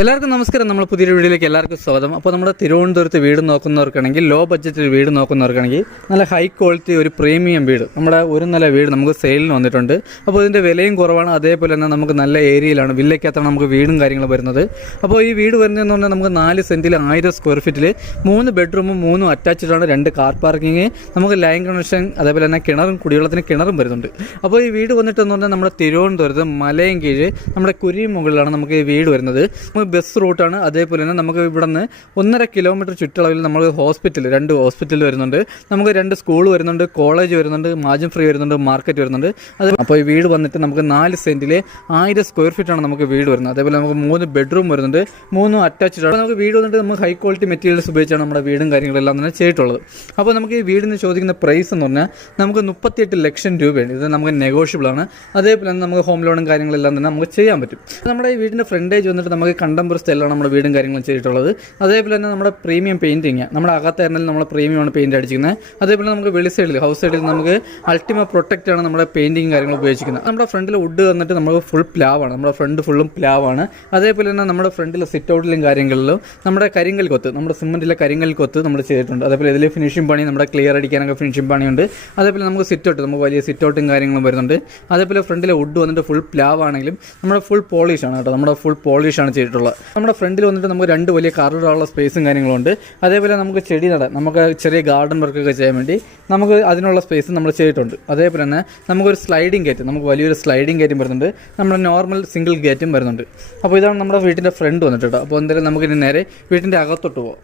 എല്ലാവർക്കും നമസ്കാരം. നമ്മൾ പുതിയൊരു വീഡിയോയിലേക്ക് എല്ലാവർക്കും സ്വാഗതം. അപ്പോൾ നമ്മുടെ തിരുവനന്തപുരത്ത് വീട് നോക്കുന്നവർക്കാണെങ്കിൽ, ലോ ബഡ്ജറ്റിൽ വീട് നോക്കുന്നവർക്കാണെങ്കിൽ നല്ല ഹൈ ക്വാളിറ്റി ഒരു പ്രീമിയം വീട്, നമ്മുടെ ഒരു നില വീട് നമുക്ക് സെയിലിന് വന്നിട്ടുണ്ട്. അപ്പോൾ ഇതിൻ്റെ വിലയും കുറവാണ്. അതേപോലെ തന്നെ നമുക്ക് നല്ല ഏരിയയിലാണ്, വില്ലയ്ക്കകത്താണ് നമുക്ക് വീടും കാര്യങ്ങളും വരുന്നത്. അപ്പോൾ ഈ വീട് വരുന്നതെന്ന് പറഞ്ഞാൽ നമുക്ക് 4 സെൻറ്റിൽ 1000 സ്ക്വയർ ഫീറ്റിൽ 3 ബെഡ്റൂമും 3 അറ്റാച്ച്ഡാണ്, 2 കാർ പാർക്കിങ്, നമുക്ക് ലൈൻ കണക്ഷൻ, അതേപോലെ തന്നെ കിണറും, കുടിവെള്ളത്തിന് കിണറും വരുന്നുണ്ട്. അപ്പോൾ ഈ വീട് വന്നിട്ടെന്ന് പറഞ്ഞാൽ നമ്മുടെ തിരുവനന്തപുരത്ത് മലയും കീഴ് നമ്മുടെ കുരിമുകളിലാണ് നമുക്ക് ഈ വീട് വരുന്നത്. ബസ് റൂട്ടാണ്. അതേപോലെ തന്നെ നമുക്ക് ഇവിടെ നിന്ന് 1.5 കിലോമീറ്റർ ചുറ്റളവിൽ നമ്മൾ ഹോസ്പിറ്റൽ, 2 ഹോസ്പിറ്റൽ വരുന്നുണ്ട്, നമുക്ക് 2 സ്കൂൾ വരുന്നുണ്ട്, കോളേജ് വരുന്നുണ്ട്, മാജം ഫ്രീ വരുന്നുണ്ട്, മാർക്കറ്റ് വരുന്നുണ്ട്. അത് അപ്പോൾ ഈ വീട് വന്നിട്ട് നമുക്ക് 4 സെൻറ്റിൽ 1000 സ്ക്വയർ ഫീറ്റാണ് നമുക്ക് വീട് വരുന്നത്. അതേപോലെ നമുക്ക് 3 ബെഡ്റൂം വരുന്നുണ്ട്, 3 അറ്റാച്ച്ഡ് ആണ്. നമുക്ക് വീട് വന്നിട്ട് നമുക്ക് ഹൈ ക്വാളിറ്റി മെറ്റീരിയൽസ് ഉപയോഗിച്ചാണ് നമ്മുടെ വീടും കാര്യങ്ങളെല്ലാം തന്നെ ചെയ്തിട്ടുള്ളത്. അപ്പോൾ നമുക്ക് ഈ വീടിന് ചോദിക്കുന്ന പ്രൈസ് എന്ന് പറഞ്ഞാൽ നമുക്ക് 38 ലക്ഷം രൂപയാണ്. ഇത് നമുക്ക് നെഗോഷ്യബിൾ ആണ്. അതേപോലെ തന്നെ നമുക്ക് ഹോം ലോണും കാര്യങ്ങളെല്ലാം തന്നെ നമുക്ക് ചെയ്യാൻ പറ്റും. നമ്മുടെ ഈ വീടിൻ്റെ ഫ്രണ്ടേജ് വന്നിട്ട് നമുക്ക് കണ്ടംപററി സ്റ്റൈലാണ് നമ്മുടെ വീടും കാര്യങ്ങളും ചെയ്തിട്ടുള്ളത്. അതേപോലെ തന്നെ നമ്മുടെ പ്രീമിയം പെയിൻറ്റിങ്, നമ്മുടെ അകത്തായിരുന്നാലും നമ്മൾ പ്രീമിയമാണ് പെയിൻറ്റ് അടിച്ചിരിക്കുന്നത്. അതേപോലെ നമുക്ക് വെളി സൈഡിൽ, ഹൗസ് സൈഡിൽ നമുക്ക് അൾട്ടിമ പ്രൊട്ടക്റ്റ് ആണ് നമ്മുടെ പെയിൻറ്റിങ് കാര്യങ്ങൾ ഉപയോഗിക്കുന്നത്. നമ്മുടെ ഫ്രണ്ടിൽ വുഡ് വന്നിട്ട് നമുക്ക് ഫുൾ പ്ലാവാണ്, നമ്മുടെ ഫ്രണ്ട് ഫുള്ളും പ്ലാവാണ്. അതേപോലെ തന്നെ നമ്മുടെ ഫ്രണ്ടിൽ സിറ്റ് ഔട്ടിലും കാര്യങ്ങളിലും നമ്മുടെ കരിങ്കൽ കൊത്ത്, നമ്മുടെ സിമെൻറ്റിലെ കരിങ്കൽ കൊത്ത് നമ്മൾ ചെയ്തിട്ടുണ്ട്. അതേപോലെ ഇതിൽ ഫിനിഷിംഗ് പണി, നമ്മുടെ ക്ലിയർ അടിക്കാനൊക്കെ ഫിനിഷിംഗ് പണിയുണ്ട്. അതേപോലെ നമുക്ക് സിറ്റ് ഔട്ട്, നമുക്ക് വലിയ സിറ്റ് ഔട്ടും കാര്യങ്ങളും വരുന്നുണ്ട്. അതേപോലെ ഫ്രണ്ടിലെ വുഡ് വന്നിട്ട് ഫുൾ പ്ലാവ് ആണെങ്കിലും നമ്മുടെ ഫുൾ പോളിഷാണ് കേട്ടോ, നമ്മുടെ ഫുൾ പോളിഷാണ് ചെയ്തിട്ടുള്ളത്. നമ്മുടെ ഫ്രണ്ടിൽ വന്നിട്ട് നമുക്ക് 2 വലിയ കാറിടാനുള്ള സ്പേസും കാര്യങ്ങളുണ്ട്. അതേപോലെ നമുക്ക് ചെടി നടാൻ, നമുക്ക് ചെറിയ ഗാർഡൻ വർക്കൊക്കെ ചെയ്യാൻ വേണ്ടി നമുക്ക് അതിനുള്ള സ്പേസ് നമ്മൾ ചെയ്തിട്ടുണ്ട്. അതേപോലെ തന്നെ നമുക്കൊരു സ്ലൈഡിംഗ് ഗേറ്റ്, നമുക്ക് വലിയൊരു സ്ലൈഡിംഗ് ഗേറ്റും വരുന്നുണ്ട്, നമ്മുടെ നോർമൽ സിംഗിൾ ഗേറ്റും വരുന്നുണ്ട്. അപ്പോൾ ഇതാണ് നമ്മുടെ വീട്ടിൻ്റെ ഫ്രണ്ട് വന്നിട്ട് കേട്ടോ. അപ്പോൾ എന്തായാലും നമുക്ക് ഇനി നേരെ വീട്ടിൻ്റെ അകത്തോട്ട് പോകാം.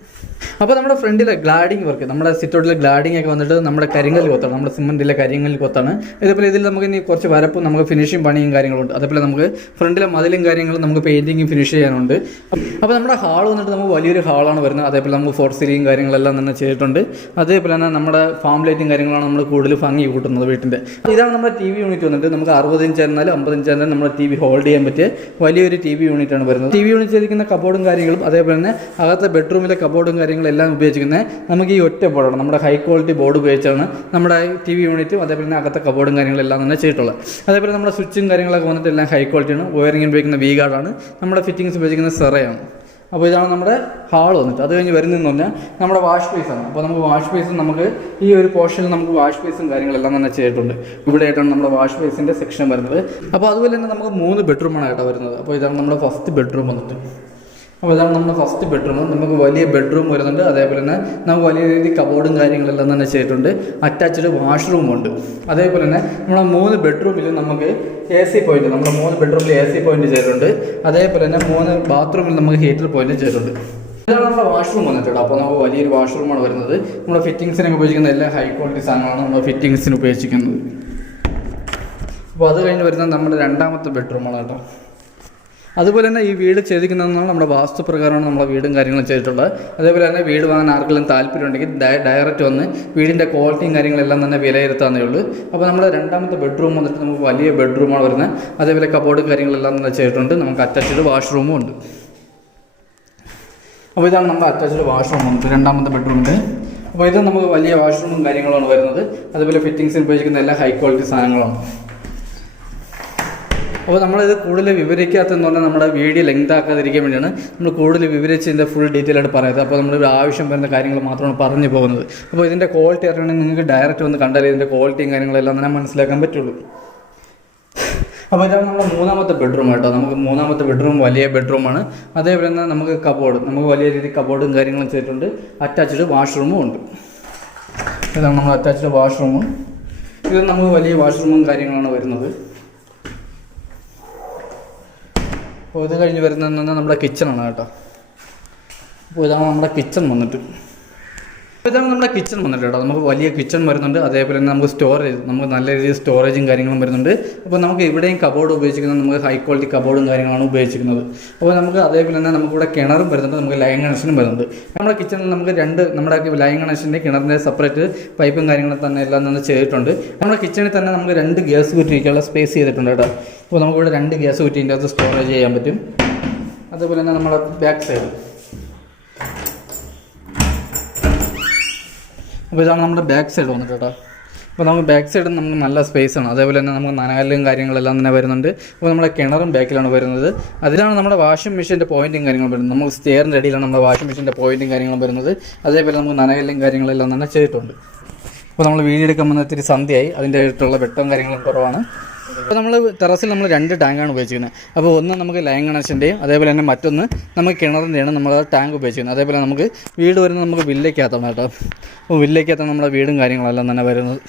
അപ്പോൾ നമ്മുടെ ഫ്രണ്ടിലെ ഗ്ലാഡിങ് വർക്ക്, നമ്മുടെ സിറ്റൗട്ടിലെ ഗ്ലാഡിങ് ഒക്കെ വന്നിട്ട് നമ്മുടെ കരിങ്കൽ കൊത്താണ്, നമ്മുടെ സിമെൻറ്റിലെ കരിങ്കൽ കൊത്താണ്. ഇതേപോലെ ഇതിൽ നമുക്ക് ഇനി കുറച്ച് വരപ്പും നമുക്ക് ഫിനിഷിങ് പണിയും കാര്യങ്ങളുണ്ട്. അതേപോലെ നമുക്ക് ഫ്രണ്ടിലെ മതിലും കാര്യങ്ങളും നമുക്ക് പെയിൻറ്റിങ് ഫിനിഷ് ചെയ്യാനുണ്ട്. അപ്പോൾ നമ്മുടെ ഹാൾ വന്നിട്ട് നമുക്ക് വലിയൊരു ഹാളാണ് വരുന്നത്. അതേപോലെ നമുക്ക് ഫോർ സീലിംഗ് കാര്യങ്ങളെല്ലാം തന്നെ ചെയ്തിട്ടുണ്ട്. അതേപോലെ തന്നെ നമ്മുടെ ഫാം ലൈറ്റും കാര്യങ്ങളാണ് നമ്മൾ കൂടുതൽ ഭംഗി കൂട്ടുന്നത് വീട്ടിൻ്റെ. ഇതാണ് നമ്മുടെ TV യൂണിറ്റ് വന്നിട്ട് നമുക്ക് 60 ഇഞ്ച് ആയിരുന്നാലും 50 ഇഞ്ച് ആയിരുന്നാലും നമ്മുടെ TV ഹോൾഡ് ചെയ്യാൻ പറ്റിയ വലിയൊരു TV യൂണിറ്റാണ് വരുന്നത്. TV യൂണിറ്റ് ചെയ്തിരിക്കുന്ന കബോർഡും കാര്യങ്ങളും, അതേപോലെ തന്നെ അകത്തെ ബെഡ്റൂമിലെ കബോർഡും കാര്യങ്ങളെല്ലാം ഉപയോഗിച്ചിരിക്കുന്നത് നമുക്ക് ഈ ഒറ്റ ബോർഡാണ്, നമ്മുടെ ഹൈ ക്വാളിറ്റി ബോർഡ് ഉപയോഗിച്ചാണ് നമ്മുടെ TV യൂണിറ്റും അതേപോലെ തന്നെ അകത്തെ കബോർഡും കാര്യങ്ങളെല്ലാം തന്നെ ചെയ്തിട്ടുള്ളത്. അതേപോലെ നമ്മുടെ സ്വിച്ചും കാര്യങ്ങളൊക്കെ വന്നിട്ട് എല്ലാം ഹൈ ക്വാളിറ്റിയാണ്. വയറിംഗ് ഉപയോഗിക്കുന്ന V ഗാർഡാണ്, നമ്മുടെ ഫിറ്റിങ്സ് ഉപയോഗിക്കുന്ന സെറയാണ്. അപ്പോൾ ഇതാണ് നമ്മുടെ ഹാൾ വന്നിട്ട്. അത് കഴിഞ്ഞ് വരുന്നതെന്ന് പറഞ്ഞാൽ നമ്മുടെ വാഷ് ബേസാണ്. അപ്പോൾ നമുക്ക് വാഷ് ബേസും നമുക്ക് ഈ ഒരു പോർഷനിൽ നമുക്ക് വാഷ് ബേസും കാര്യങ്ങളെല്ലാം തന്നെ ചെയ്തിട്ടുണ്ട്. ഇവിടെ ആയിട്ടാണ് നമ്മുടെ വാഷ് ബേസിൻ്റെ സെക്ഷൻ വരുന്നത്. അപ്പോൾ അതുപോലെ തന്നെ നമുക്ക് 3 ബെഡ്റൂമാണ് ആയിട്ടാണ് വരുന്നത്. അപ്പോൾ ഇതാണ് നമ്മുടെ ഫസ്റ്റ് ബെഡ്റൂം വന്നിട്ട്. അപ്പോൾ ഇതാണ് നമ്മുടെ ഫസ്റ്റ് ബെഡ്റൂം. നമുക്ക് വലിയ ബെഡ്റൂം വരുന്നുണ്ട്. അതേപോലെ തന്നെ നമുക്ക് വലിയ രീതിയിൽ കബോർഡും കാര്യങ്ങളെല്ലാം തന്നെ ചെയ്തിട്ടുണ്ട്. അറ്റാച്ച്ഡ് വാഷ്റൂമുണ്ട്. അതേപോലെ തന്നെ നമ്മുടെ 3 ബെഡ്റൂമിൽ നമുക്ക് AC പോയിന്റ്, നമ്മുടെ 3 ബെഡ്റൂമിൽ AC പോയിന്റ് ചെയ്തിട്ടുണ്ട്. അതേപോലെ തന്നെ 3 ബാത്റൂമിൽ നമുക്ക് ഹീറ്റർ പോയിന്റ് ചെയ്തിട്ടുണ്ട്. ഇതാണ് നമ്മുടെ വാഷ്റൂം വന്നിട്ടുണ്ട്. അപ്പോൾ നമുക്ക് വലിയൊരു വാഷ്റൂമാണ് വരുന്നത്. നമ്മുടെ ഫിറ്റിങ്സിനൊക്കെ ഉപയോഗിക്കുന്ന എല്ലാ ഹൈ ക്വാളിറ്റി സാധനങ്ങളാണ് നമ്മൾ ഫിറ്റിങ്സിന് ഉപയോഗിച്ചിരിക്കുന്നത്. അപ്പോൾ അത് കഴിഞ്ഞ് വരുന്നത് നമ്മുടെ 2ാമത്തെ ബെഡ്റൂമാണ് കേട്ടോ. അതുപോലെ തന്നെ ഈ വീട് ചെയ്തിരിക്കുന്നതെന്നാണ് നമ്മുടെ വാസ്തുപ്രകാരമാണ് നമ്മുടെ വീടും കാര്യങ്ങളും ചെയ്തിട്ടുള്ളത്. അതേപോലെ തന്നെ വീട് വാങ്ങാൻ ആർക്കെങ്കിലും താല്പര്യമുണ്ടെങ്കിൽ ഡയറക്റ്റ് വന്ന് വീടിൻ്റെ ക്വാളിറ്റിയും കാര്യങ്ങളെല്ലാം തന്നെ വിലയിരുത്താവുന്നേ ഉള്ളൂ. അപ്പോൾ നമ്മുടെ 2ാമത്തെ ബെഡ്റൂം വന്നിട്ട് നമുക്ക് വലിയ ബെഡ്റൂമാണ് വരുന്നത്. അതേപോലെ കബോർഡ് കാര്യങ്ങളെല്ലാം തന്നെ ചെയ്തിട്ടുണ്ട്. നമുക്ക് അറ്റാച്ച്ഡ് വാഷ്റൂമും ഉണ്ട്. അപ്പോൾ ഇതാണ് നമ്മുടെ അറ്റാച്ച്ഡ് വാഷ്റൂം വന്നിട്ട് 2ാമത്തെ ബെഡ്റൂമിൻ്റെ. അപ്പോൾ ഇത് നമുക്ക് വലിയ വാഷ്റൂമും കാര്യങ്ങളാണ് വരുന്നത്. അതുപോലെ ഫിറ്റിങ്സിന് ഉപയോഗിക്കുന്ന എല്ലാ ഹൈ ക്വാളിറ്റി സാധനങ്ങളാണ്. അപ്പോൾ നമ്മളിത് കൂടുതൽ വിവരിക്കാത്തതെന്ന് പറഞ്ഞാൽ നമ്മുടെ വീഡിയോ ലെങ്ത് ആക്കാതിരിക്കാൻ വേണ്ടിയാണ് നമ്മൾ കൂടുതൽ വിവരിച്ച് ഇതിൻ്റെ ഫുൾ ഡീറ്റെയിൽ ആയിട്ട് പറയുന്നത്. അപ്പോൾ നമ്മൾ ആവശ്യം വരുന്ന കാര്യങ്ങൾ മാത്രമാണ് പറഞ്ഞു പോകുന്നത്. അപ്പോൾ ഇതിൻ്റെ ക്വാളിറ്റി അറിയണമെങ്കിൽ നിങ്ങൾക്ക് ഡയറക്റ്റ് വന്ന് കണ്ടാലേ ഇതിൻ്റെ ക്വാളിറ്റിയും കാര്യങ്ങളെല്ലാം തന്നെ മനസ്സിലാക്കാൻ പറ്റുള്ളൂ. അപ്പോൾ ഇതാണ് നമ്മുടെ 3ാമത്തെ ബെഡ്റൂം കേട്ടോ. നമുക്ക് 3ാമത്തെ ബെഡ്റൂം വലിയ ബെഡ്റൂമാണ്. അതേപോലെ തന്നെ നമുക്ക് കബോർഡ്, നമുക്ക് വലിയ രീതിയിൽ കബോർഡും കാര്യങ്ങളും ചെയ്തിട്ടുണ്ട്. അറ്റാച്ച്ഡ് വാഷ്റൂമും ഉണ്ട്. ഇതാണ് നമ്മൾ അറ്റാച്ച്ഡ് വാഷ്റൂമും. ഇത് നമുക്ക് വലിയ വാഷ്റൂമും കാര്യങ്ങളാണ് വരുന്നത്. അപ്പോൾ ഇത് കഴിഞ്ഞ് വരുന്നതെന്ന് നമ്മുടെ കിച്ചണാണ് കേട്ടോ. അപ്പോൾ ഇതാണ് നമ്മുടെ കിച്ചൺ വന്നിട്ട്. ഇതാണ് നമ്മുടെ കിച്ചൺ വന്നിട്ട് കേട്ടോ. നമുക്ക് വലിയ കിച്ചൺ വരുന്നുണ്ട്. അതേപോലെ തന്നെ നമുക്ക് സ്റ്റോറേജ്, നമുക്ക് നല്ല രീതിയിൽ സ്റ്റോറേജും കാര്യങ്ങളും വരുന്നുണ്ട്. അപ്പോൾ നമുക്ക് ഇവിടെയും കബോർഡ് ഉപയോഗിച്ചിരിക്കുന്നത് നമുക്ക് ഹൈ ക്വാളിറ്റി കബോർഡും കാര്യങ്ങളാണ് ഉപയോഗിച്ചിരിക്കുന്നത്. അപ്പോൾ നമുക്ക് അതേപോലെ തന്നെ നമുക്കിവിടെ കിണറും വരുന്നുണ്ട്, നമുക്ക് ലൈൻ കണക്ഷനും വരുന്നുണ്ട്. നമ്മുടെ കിച്ചണിൽ നമുക്ക് നമ്മുടെ ലൈൻ കണക്ഷൻ്റെ കിണറിൻ്റെ സെപ്പറേറ്റ് പൈപ്പും കാര്യങ്ങളും തന്നെ എല്ലാം തന്നെ ചെയ്തിട്ടുണ്ട്. നമ്മുടെ കിച്ചണിൽ തന്നെ നമുക്ക് 2 ഗ്യാസ് കുറ്റിക്കുള്ള സ്പേസ് ചെയ്തിട്ടുണ്ട് കേട്ടോ. അപ്പോൾ നമുക്കിവിടെ 2 ഗ്യാസ് കുറ്റീൻ്റെ അകത്ത് സ്റ്റോറേജ് ചെയ്യാൻ പറ്റും. അതുപോലെ തന്നെ നമ്മുടെ ബാക്ക് സൈഡ്, അപ്പോൾ ഇതാണ് നമ്മുടെ ബാക്ക് സൈഡ് വന്നിട്ട് കേട്ടോ. അപ്പോൾ നമുക്ക് ബാക്ക് സൈഡ് നമുക്ക് നല്ല സ്പേസ് ആണ്, അതേപോലെ തന്നെ നമുക്ക് നനകല്ലും കാര്യങ്ങളെല്ലാം തന്നെ വരുന്നുണ്ട്. അപ്പോൾ നമ്മുടെ കിണറും ബാക്കിലാണ് വരുന്നത്. അതിലാണ് നമ്മുടെ വാഷിംഗ് മെഷീൻ്റെ പോയിൻറ്റും കാര്യങ്ങളും വരുന്നത്. നമുക്ക് സ്റ്റെയറിൻ്റെ അടിയിലാണ് നമ്മുടെ വാഷിംഗ് മെഷീൻ്റെ പോയിൻറ്റും കാര്യങ്ങളും വരുന്നത്. അതേപോലെ നമുക്ക് നനകല്ലും കാര്യങ്ങളെല്ലാം തന്നെ ചെയ്തിട്ടുണ്ട്. അപ്പോൾ നമ്മൾ വീഡിയോ എടുക്കുമ്പോൾ ഇത്തിരി സന്ധ്യയായി, അതിൻ്റെ ആയിട്ടുള്ള വെട്ടവും കാര്യങ്ങളും കുറവാണ്. അപ്പോൾ നമ്മൾ ടെറസിൽ നമ്മൾ 2 ടാങ്കാണ് ഉപയോഗിച്ചിരിക്കുന്നത്. അപ്പോൾ ഒന്ന് നമുക്ക് ലൈൻ കണക്ഷൻ്റെയും അതേപോലെ തന്നെ മറ്റൊന്ന് നമുക്ക് കിണറിൻ്റെയാണ് നമ്മൾ ടാങ്ക് ഉപയോഗിച്ചിരിക്കുന്നത്. അതേപോലെ നമുക്ക് വീട് വരുന്നത് നമുക്ക് വില്ലയ്ക്കകത്താണ് കേട്ടോ. അപ്പോൾ വില്ലയ്ക്കകത്താണ് നമ്മുടെ വീടും കാര്യങ്ങളെല്ലാം തന്നെ വരുന്നത്.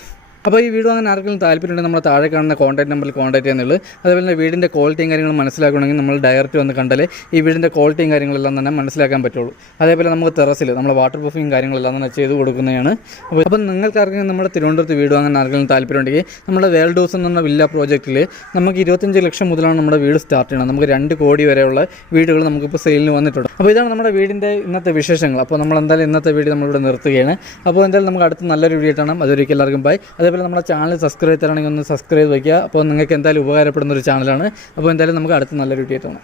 അപ്പോൾ ഈ വീഡിയോ അങ്ങനെ ആർക്കെങ്കിലും താല്പര്യമുണ്ടെങ്കിൽ നമ്മുടെ താഴെ കാണുന്ന കോൺടാക്ട് നമ്പറിൽ കോൺടാക്ട് ചെയ്യുന്നുള്ളൂ. അതേപോലെ തന്നെ വീടിൻ്റെ ക്വാളിറ്റിയും കാര്യങ്ങളും മനസ്സിലാക്കണമെങ്കിൽ നമ്മൾ ഡയറക്റ്റ് വന്ന് കണ്ടാലേ ഈ വീടിൻ്റെ ക്വാളിറ്റിയും കാര്യങ്ങളെല്ലാം തന്നെ മനസ്സിലാക്കാൻ പറ്റുള്ളൂ. അതേപോലെ നമുക്ക് ടെറസിൽ നമ്മൾ വാട്ടർ പ്രൂഫിങ് കാര്യങ്ങളെല്ലാം തന്നെ ചെയ്ത് കൊടുക്കുന്നതാണ്. അപ്പോൾ നിങ്ങൾക്ക് ആർക്കെങ്കിലും നമ്മുടെ തിരുവനന്തപുരത്ത് വീട് വാങ്ങാൻ ആർക്കെങ്കിലും താല്പര്യമുണ്ടെങ്കിൽ നമ്മുടെ വേൾഡ് ഹൗസ് എന്ന വില്ല പ്രോജക്റ്റിൽ നമുക്ക് 25 ലക്ഷം മുതലാണ് നമ്മുടെ വീട് സ്റ്റാർട്ട് ചെയ്യണം. നമുക്ക് 2 കോടി വരെയുള്ള വീടുകൾ നമുക്കിപ്പോൾ സെയിലിന് വന്നിട്ടുണ്ട്. അപ്പോൾ ഇതാണ് നമ്മുടെ വീടിൻ്റെ ഇന്നത്തെ വിശേഷങ്ങൾ. അപ്പോൾ നമ്മൾ എന്തായാലും ഇന്നത്തെ വീഡിയോ നമ്മളിവിടെ നിർത്തുകയാണ്. അപ്പോൾ എന്തായാലും നമുക്ക് അടുത്ത നല്ലൊരു വീഡിയോ കാണാം. അതൊരിക്കൽ എല്ലാവർക്കും ബൈ. അതേപോലെ നമ്മുടെ ചാനൽ സബ്സ്ക്രൈബ് ചെയ്തിട്ടാണെങ്കിൽ ഒന്ന് സബ്സ്ക്രൈബ് വയ്ക്കുക. അപ്പോൾ നിങ്ങൾക്ക് എന്തായാലും ഉപകാരപ്പെടുന്ന ഒരു ചാനലാണ്. അപ്പോൾ എന്തായാലും നമുക്ക് അടുത്ത നല്ലൊരു വീഡിയോ കാണാം.